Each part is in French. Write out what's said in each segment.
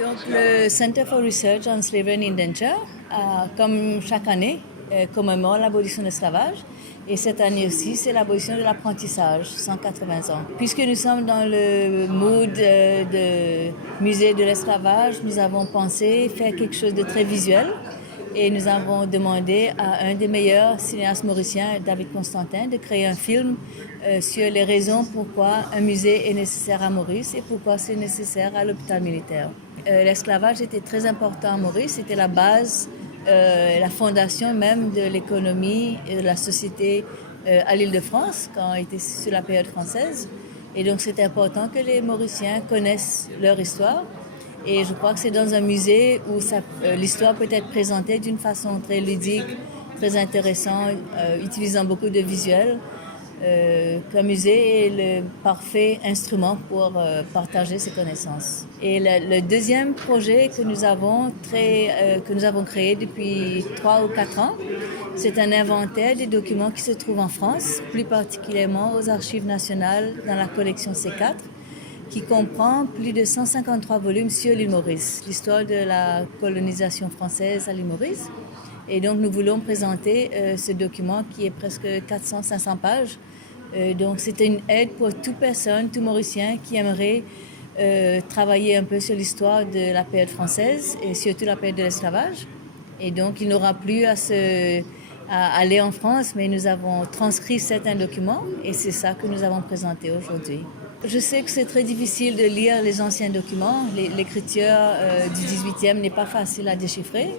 Donc, le Center for Research on Slavery and Indenture, comme chaque année, commémore l'abolition de l'esclavage. Et cette année aussi, c'est l'abolition de l'apprentissage, 180 ans. Puisque nous sommes dans le mood de musée de l'esclavage, nous avons pensé faire quelque chose de très visuel. Et nous avons demandé à un des meilleurs cinéastes mauriciens, David Constantin, de créer un film sur les raisons pourquoi un musée est nécessaire à Maurice et pourquoi c'est nécessaire à l'hôpital militaire. L'esclavage était très important à Maurice, c'était la base, la fondation même de l'économie et de la société à l'Île-de-France, quand on était sur la période française. Et donc c'est important que les Mauriciens connaissent leur histoire. Et je crois que c'est dans un musée où l'histoire peut être présentée d'une façon très ludique, très intéressante, utilisant beaucoup de visuels. Qu'un musée est le parfait instrument pour partager ses connaissances. Et le deuxième projet que nous avons créé depuis 3 ou 4 ans, c'est un inventaire des documents qui se trouvent en France, plus particulièrement aux Archives nationales dans la collection C4, qui comprend plus de 153 volumes sur l'île Maurice, l'histoire de la colonisation française à l'île Maurice. Et donc nous voulons présenter ce document qui est presque 400-500 pages. Donc c'était une aide pour toute personne, tout Mauricien qui aimerait travailler un peu sur l'histoire de la période française et surtout la période de l'esclavage. Et donc il n'aura plus à aller en France, mais nous avons transcrit certains documents et c'est ça que nous avons présenté aujourd'hui. Je sais que c'est très difficile de lire les anciens documents. L'écriture du 18e n'est pas facile à déchiffrer.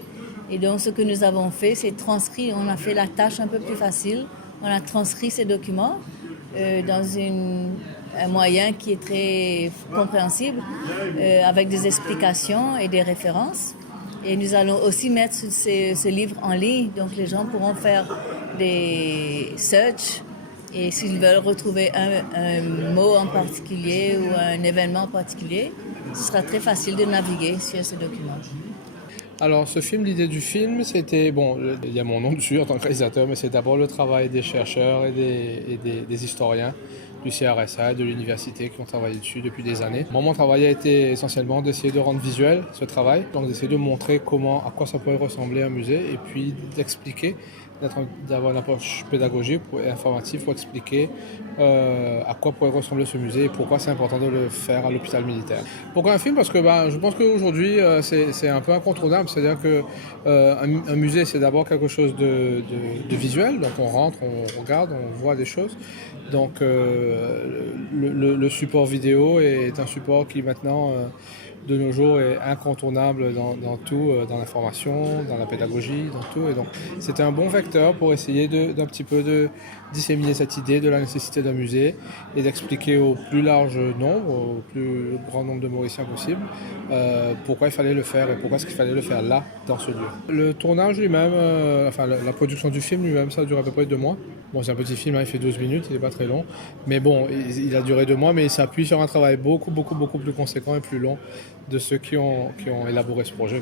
Et donc, ce que nous avons fait, c'est transcrire. On a fait la tâche un peu plus facile. On a transcrit ces documents dans un moyen qui est très compréhensible, avec des explications et des références. Et nous allons aussi mettre ce livre en ligne. Donc, les gens pourront faire des searches. Et s'ils veulent retrouver un mot en particulier ou un événement en particulier, ce sera très facile de naviguer sur ce document. Alors ce film, l'idée du film, c'était, bon, il y a mon nom dessus en tant que réalisateur, mais c'est d'abord le travail des chercheurs et des historiens du CRSA, de l'université qui ont travaillé dessus depuis des années. Moi, mon travail a été essentiellement d'essayer de rendre visuel ce travail, donc d'essayer de montrer à quoi ça pourrait ressembler un musée et puis d'expliquer, d'avoir une approche pédagogique et informative pour expliquer à quoi pourrait ressembler ce musée et pourquoi c'est important de le faire à l'hôpital militaire. Pourquoi un film? Parce que je pense qu'aujourd'hui c'est un peu incontournable, c'est-à-dire qu'un musée c'est d'abord quelque chose de visuel, donc on rentre, on regarde, on voit des choses. Donc le support vidéo est un support qui maintenant de nos jours est incontournable dans tout, dans l'information, dans la pédagogie, dans tout. Et donc c'était un bon vecteur pour essayer d'un petit peu de disséminer cette idée de la nécessité d'un musée et d'expliquer au plus large nombre, au plus grand nombre de Mauriciens possible, pourquoi il fallait le faire et pourquoi est-ce qu'il fallait le faire là, dans ce lieu. Le tournage lui-même, la production du film lui-même, ça a duré à peu près 2 mois. Bon, c'est un petit film, il fait 12 minutes, il n'est pas très long. Mais bon, il a duré 2 mois, mais il s'appuie sur un travail beaucoup plus conséquent et plus long de ceux qui ont élaboré ce projet.